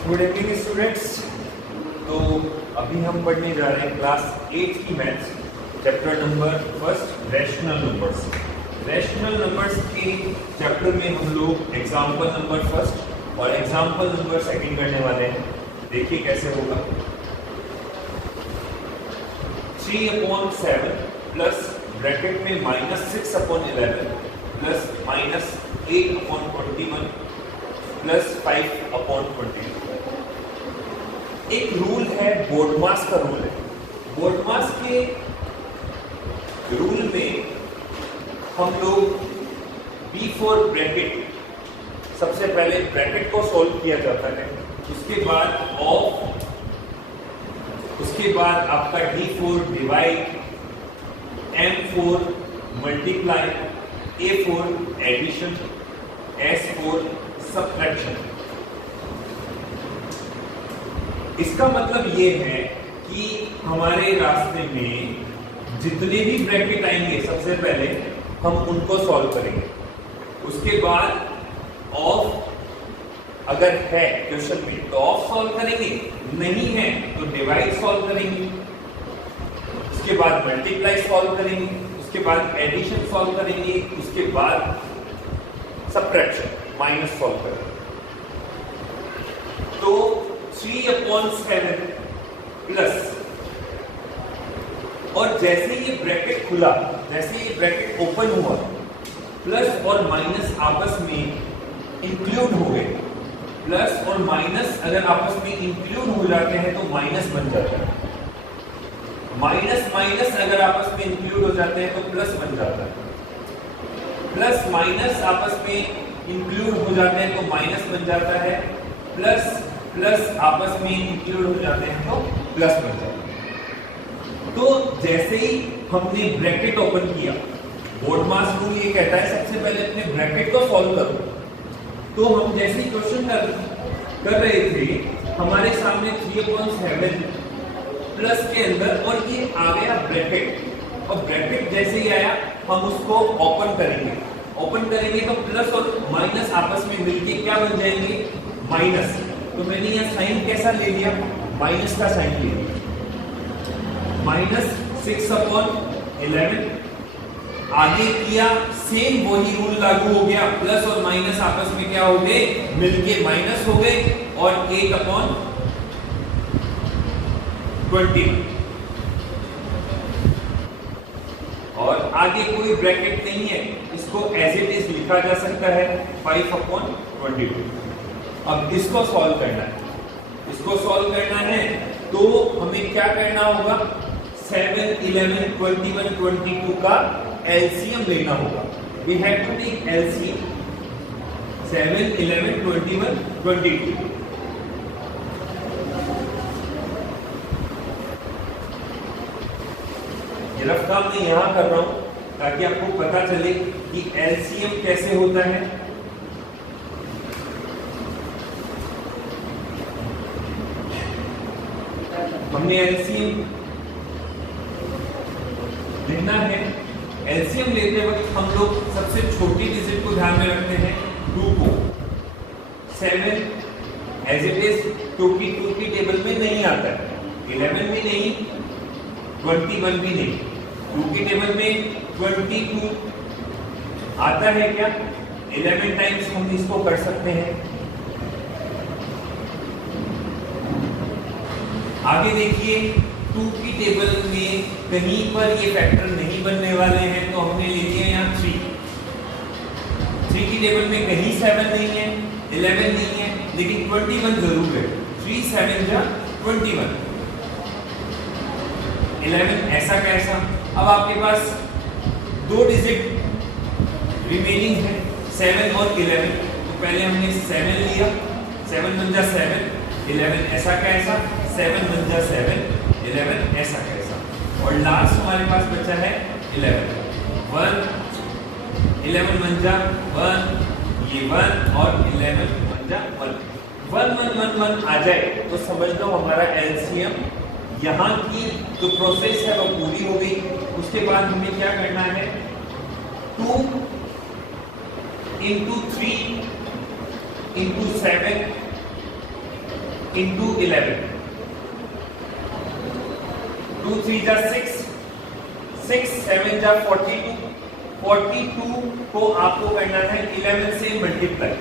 Good evening students. तो अभी हम पढ़ने जा रहे हैं क्लास 8 की maths chapter number first rational numbers. Rational numbers के चैप्टर में हम लोग एग्जाम्पल नंबर फर्स्ट और एग्जाम्पल नंबर सेकंड करने वाले हैं। देखिए कैसे होगा। 3/7 प्लस ब्रैकेट में -6/11 प्लस -8/21 प्लस 5/22। एक रूल है, बोर्डमास का रूल है। बोर्डमास के रूल में हम लोग बिफोर ब्रैकेट सबसे पहले ब्रैकेट को सॉल्व किया जाता है, उसके बाद आपका D4 divide, M4 multiply, A4 addition, S4 subtraction. इसका मतलब ये है कि हमारे रास्ते में जितने भी ब्रैकेट आएंगे सबसे पहले हम उनको सॉल्व करेंगे। उसके बाद ऑफ अगर है क्वेश्चन में तो ऑफ सॉल्व करेंगे, नहीं है तो डिवाइड सॉल्व करेंगे, उसके बाद मल्टीप्लाई सॉल्व करेंगे, उसके बाद एडिशन सॉल्व करेंगे, उसके बाद सब्ट्रैक्शन माइनस सॉल्व करेंगे। तो 3/7 प्लस, और जैसे ये ब्रैकेट खुला, जैसे ये ब्रैकेट ओपन हुआ, प्लस और माइनस आपस में इंक्लूड हो गए। प्लस और माइनस अगर आपस में इंक्लूड हो जाते हैं तो माइनस बन जाता है। माइनस माइनस अगर आपस में इंक्लूड हो जाते हैं तो प्लस बन जाता है। प्लस माइनस आपस में इंक्लूड हो जाते हैं तो माइनस बन जाता है। प्लस प्लस आपस में इंक्लूड हो जाते हैं तो प्लस बन जाता है। तो जैसे ही हमने ब्रैकेट ओपन किया, बोर्डमास रूल ये कहता है सबसे पहले अपने ब्रैकेट को सॉल्व करो। तो हम जैसे ही क्वेश्चन कर रहे थे, हमारे सामने 3/7 प्लस के अंदर और ये आ गया ब्रैकेट, और ब्रैकेट जैसे ही आया हम उसको ओपन करेंगे। ओपन करेंगे तो प्लस और माइनस आपस में मिलके क्या बन जाएंगे, माइनस। तो मैंने यहाँ साइन कैसा ले लिया, माइनस का साइन ले लिया। -6/11 आगे किया, सेम वही रूल लागू हो गया। प्लस और माइनस आपस में क्या हो गए, मिलके माइनस हो गए, और 8/20। और आगे कोई ब्रैकेट नहीं है, इसको एज इट इज लिखा जा सकता है 5/22। अब इसको सॉल्व करना है, इसको सॉल्व करना है तो हमें क्या करना होगा, 7, 11, 21, 22 का एलसीएम लेना होगा। We have to take LCM 7, 11, 21, 22। ये रफ काम मैं यहाँ कर रहा हूँ ताकि आपको पता चले कि एलसीएम कैसे होता है। हमने एलसीएम लेना है। एलसीएम लेते वक्त हम लोग सबसे छोटी डिजिट को ध्यान में रखते हैं, 2 को। 7 एज इट इज 2 की टेबल में नहीं आता है, 11 भी नहीं, 21 भी नहीं। 2 की टेबल में 22 आता है क्या, 11 टाइम्स हम इसको कर सकते हैं। आगे देखिए, 2 की टेबल में कहीं पर ये फैक्टर नहीं बनने वाले हैं, तो हमने ले लिया यहाँ 3। 3 की टेबल में कहीं 7 नहीं है, 11 नहीं है, लेकिन 21 जरूर है। 3 7 जा 21, 11 ऐसा कैसा। अब आपके पास 2 डिजिट रिमेनिंग है, 7 और 11। तो पहले हमने 7 लिया, 7 बन जा 7, 11 ऐसा कैसा, 7 बन जा 7, 11 ऐसा कैसा, और लास्ट हमारे पास बचा है 11। 11 बन जा 1, ये 1, और 11 बन जा 1। 1 1 1 1 आ जाए तो समझ लो हमारा एलसीएम यहाँ की जो प्रोसेस है वो पूरी हो गई। उसके बाद हमें क्या करना है, 2 × 3 × 7 इंटू 11, 2 3 जा 6, 6 7 जा 42, 42 को आपको करना है 11 से मल्टीप्लाई,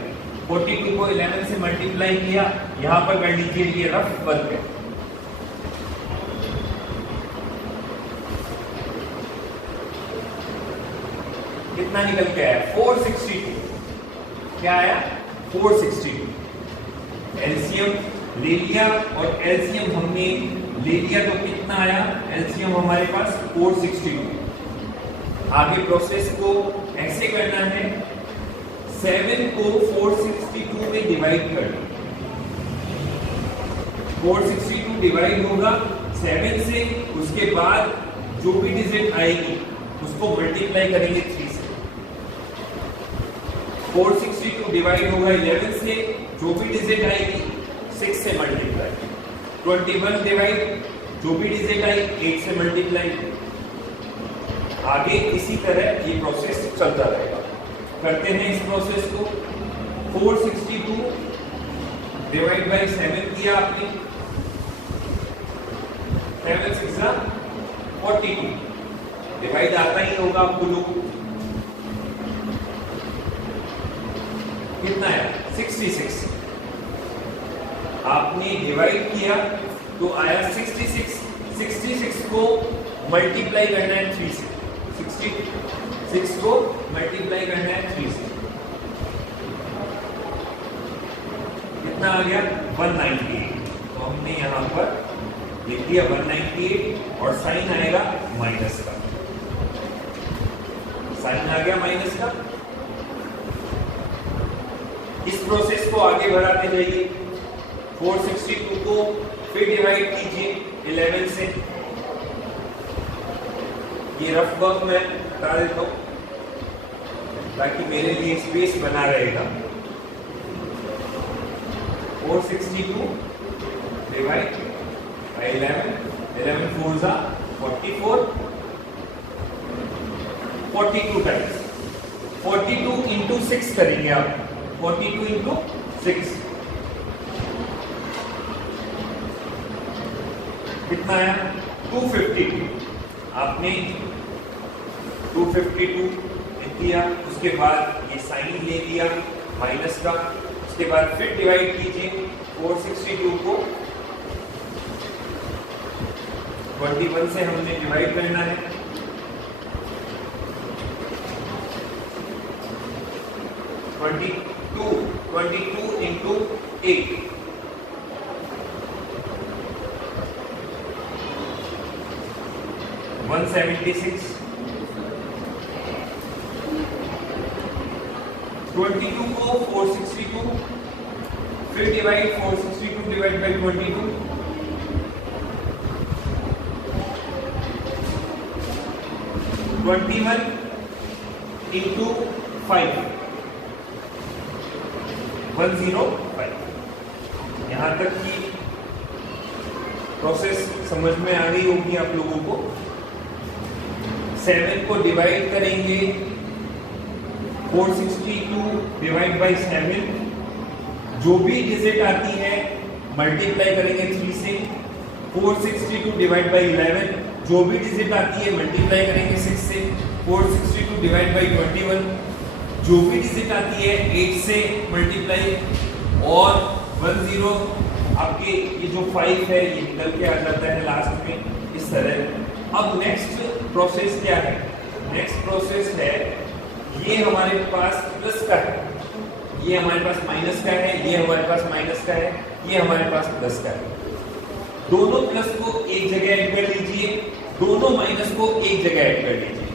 42 को 11 से मल्टीप्लाई किया, यहां पर कर लीजिए ये रफ वर्क है। कितना निकल के आया? 462। क्या आया? 462। एलसीएम ले लिया और एलसीएम हमने ले लिया तो कितना आया? एलसीएम हमारे पास 462। आगे प्रोसेस को ऐसे करना है, 7 को 462 में डिवाइड कर दो। 462 डिवाइड होगा 7 से, उसके बाद जो भी डिजिट आएगी उसको मल्टीप्लाई करेंगे 3 से। 462 डिवाइड होगा 11 से, जो भी डिजिट आएगी 6 से मल्टीप्लाई। 21 डिवाइड जो भी डिजिट आई 8 से मल्टीप्लाई। आगे इसी तरह ये प्रोसेस चलता रहेगा। करते हैं इस प्रोसेस को। 462 डिवाइड बाय 7 किया आपने, 7 6 42, डिवाइड आता ही होगा आपको लोग। कितना है? 66। आपने डिवाइड किया तो आया 66। 66 को मल्टीप्लाई करना है 3 से, 66 को मल्टीप्लाई करना है 3 से। कितना आ गया? 198। तो हमने यहां पर लिख दिया 198 और साइन आएगा माइनस का, साइन आ गया माइनस का। इस प्रोसेस को आगे बढ़ाते जाइए। 462 को फिर डिवाइड कीजिए 11 से। ये रफ वर्क मैं बता देता हूं ताकि मेरे लिए स्पेस बना रहेगा। 462 डिवाइड 11, 11 4 जा 44, 42 टाइम्स। 42 इंटू 6 करेंगे आप, 42 इंटू 6 कितना आया? 252। आपने 252 लिख दिया, उसके बाद ये साइन ले लिया माइनस का, उसके बाद फिर डिवाइड कीजिए 462 को 21 से हमने डिवाइड करना है। 22 इंटू 8, 176। 22 को 462 फिर डिवाइड, 462 डिवाइड बाय 22, 21 इंटू 5, 105। यहां तक की प्रोसेस समझ में आ गई होगी आप लोगों को। 7 को डिवाइड करेंगे 462 डिवाइड बाय 7, जो भी डिजिट आती है मल्टीप्लाई करेंगे 3 से। 462 डिवाइड बाय 11, जो भी डिजिट आती है मल्टीप्लाई करेंगे 6 से। 462 डिवाइड बाय 21, जो भी डिजिट आती है 8 से मल्टीप्लाई, और 10 आपके ये जो 5 है ये निकल के आ जाता है लास्ट में इस तरह। अब नेक्स्ट प्रोसेस क्या है? नेक्स्ट प्रोसेस है, ये हमारे पास प्लस का है, ये हमारे पास माइनस का है, ये हमारे पास माइनस का है, ये हमारे पास प्लस का है। दोनों प्लस को एक जगह ऐड कर लीजिए, दोनों माइनस को एक जगह ऐड कर लीजिए।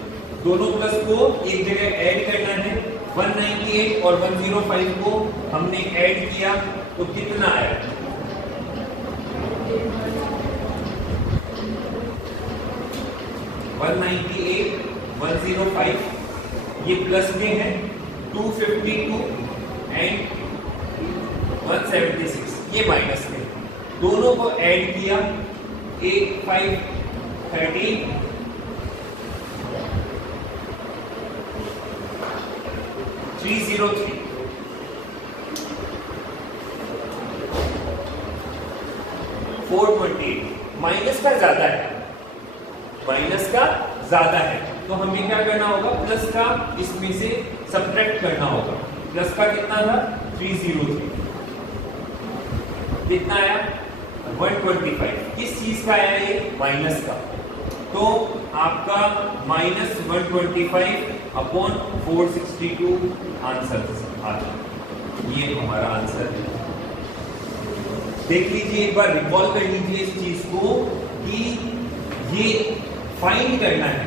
दोनों प्लस को एक जगह ऐड करना है। 198 और 105 को हमने ऐड किया तो कितना आया? 198, 105, ये प्लस में है, 252 एंड 176 ये माइनस में। दोनों को ऐड किया, 8 5 13, 303। 428 माइनस का ज्यादा है, माइनस का ज्यादा है, तो हमें क्या करना होगा, प्लस का इसमें से सब्ट्रैक्ट करना होगा। प्लस का कितना था 303, कितना आया 125, किस चीज का आया ये, माइनस का, तो आपका -125 अपॉन 462 आंसर आता है। ये हमारा आंसर है। देख लीजिए एक बार, रिकॉल कर लीजिए इस चीज को कि ये फाइंड करना है,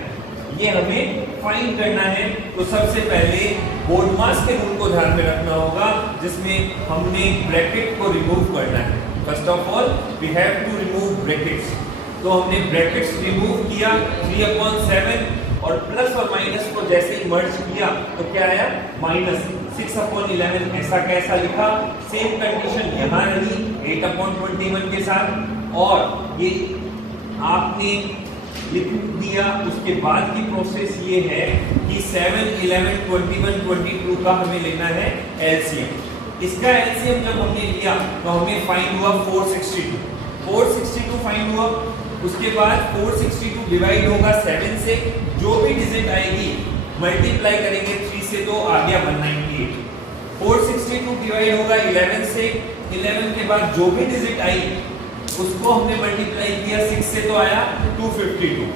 ये हमें फाइंड करना है। तो सबसे पहले बोर्डमास के रूल को ध्यान में रखना होगा, जिसमें हमने ब्रैकेट को रिमूव करना है। First of all we have to remove brackets, तो हमने ब्रैकेट्स रिमूव किया 3/7 और प्लस और माइनस को जैसे ही मर्ज किया तो क्या आया -6/11, ऐसा कैसा लिखा, सेम कंडीशन यहाँ रही 8/21 के साथ, और ये आपने लिख दिया। उसके बाद की प्रोसेस ये है कि 7, 11, 21, 22 का हमें लेना है एलसीएम। इसका एलसीएम जब हमने लिया तो हमें फाइंड हुआ 462 फाइंड हुआ। उसके बाद 462 डिवाइड होगा 7 से, जो भी डिजिट आएगी मल्टीप्लाई करेंगे 3 से तो आ गया 198। 462 डिवाइड होगा 11 से, 11 के बाद जो भी डिजिट आई उसको हमने मल्टीप्लाई किया 6 से तो आया 252।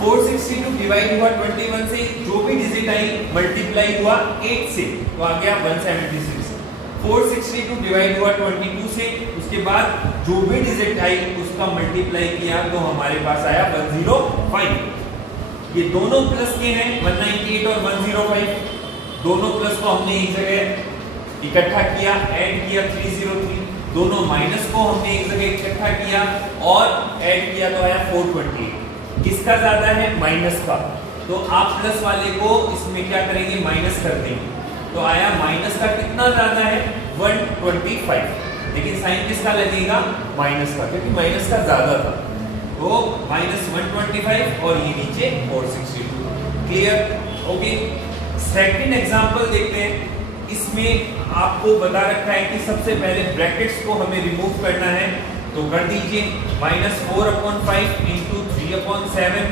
462 डिवाइड हुआ 21 से, जो भी डिजिट आई मल्टीप्लाई हुआ 8 से तो आ गया 176। 462 डिवाइड हुआ 22 से, उसके बाद जो भी डिजिट आई उसका मल्टीप्लाई किया तो हमारे पास आया 105। ये दोनों प्लस के हैं 198 और 105, दोनों प्लस को हमने एक जगह इकट्ठा किया, ऐड किया 303, दोनों माइनस को हमने एक जगह इकट्ठा किया और ऐड किया तो आया 428। किसका ज्यादा है, माइनस का, तो आप प्लस वाले को इसमें क्या करेंगे, माइनस कर देंगे, तो आया माइनस का कितना ज्यादा है 125, लेकिन साइन किसका लगेगा, माइनस का, क्योंकि माइनस का ज्यादा था, तो -125 और ये नीचे 462। Clear, okay. सेकंड एग्जांपल देखते हैं। इसमें आपको बता रखा है कि सबसे पहले ब्रैकेट्स को हमें रिमूव करना है, तो कर दीजिए -4/5 इंटू 3/7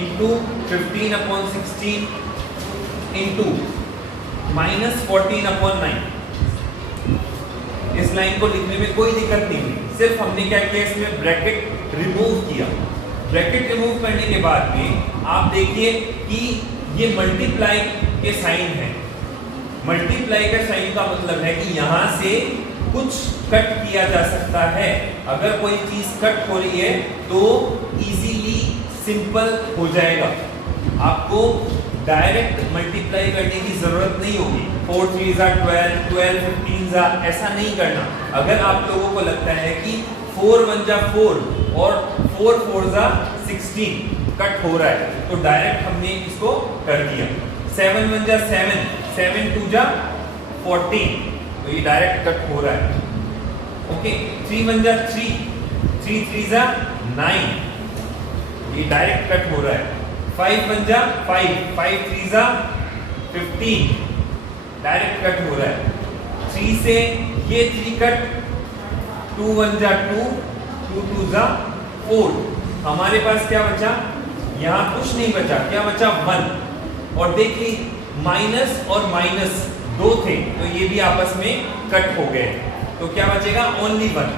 इंटू 15/16 इंटू -14/9। इस लाइन को लिखने में कोई दिक्कत नहीं हुई, सिर्फ हमने क्या किया, इसमें ब्रैकेट रिमूव किया। ब्रैकेट रिमूव करने के बाद में आप देखिए कि ये मल्टीप्लाई के साइन है। मल्टीप्लाई का साइन का मतलब है कि यहां से कुछ कट किया जा सकता है। अगर कोई चीज कट हो रही है तो इजीली सिंपल हो जाएगा, आपको डायरेक्ट मल्टीप्लाई करने की जरूरत नहीं होगी। 4 3 12, 12 15 ऐसा नहीं करना। अगर आप लोगों को लगता है कि 4 1 4 और 4 4 16 कट हो रहा है तो डायरेक्ट हमने इसको कर दिया। 7 1 7, 7 2 14, तो ये डायरेक्ट कट हो रहा है। ओके, 3 1 3, 3 3 9, ये डायरेक्ट कट हो रहा है। 5 1 5, 5 3 15, डायरेक्ट कट हो रहा है। 3 से ये 3 कट, 2 1 2, 2 2 4, हमारे पास क्या बचा, यहाँ कुछ नहीं बचा, क्या बचा 1। और देखिए माइनस और माइनस दो थे तो ये भी आपस में कट हो गए, तो क्या बचेगा ओनली 1।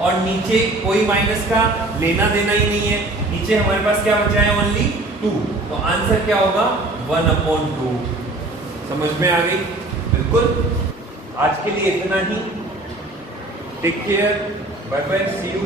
और नीचे कोई माइनस का लेना देना ही नहीं है, नीचे हमारे पास क्या बचा है ओनली 2, तो आंसर क्या होगा 1/2। समझ में आ गई, बिल्कुल। आज के लिए इतना ही, take care, bye bye, see you.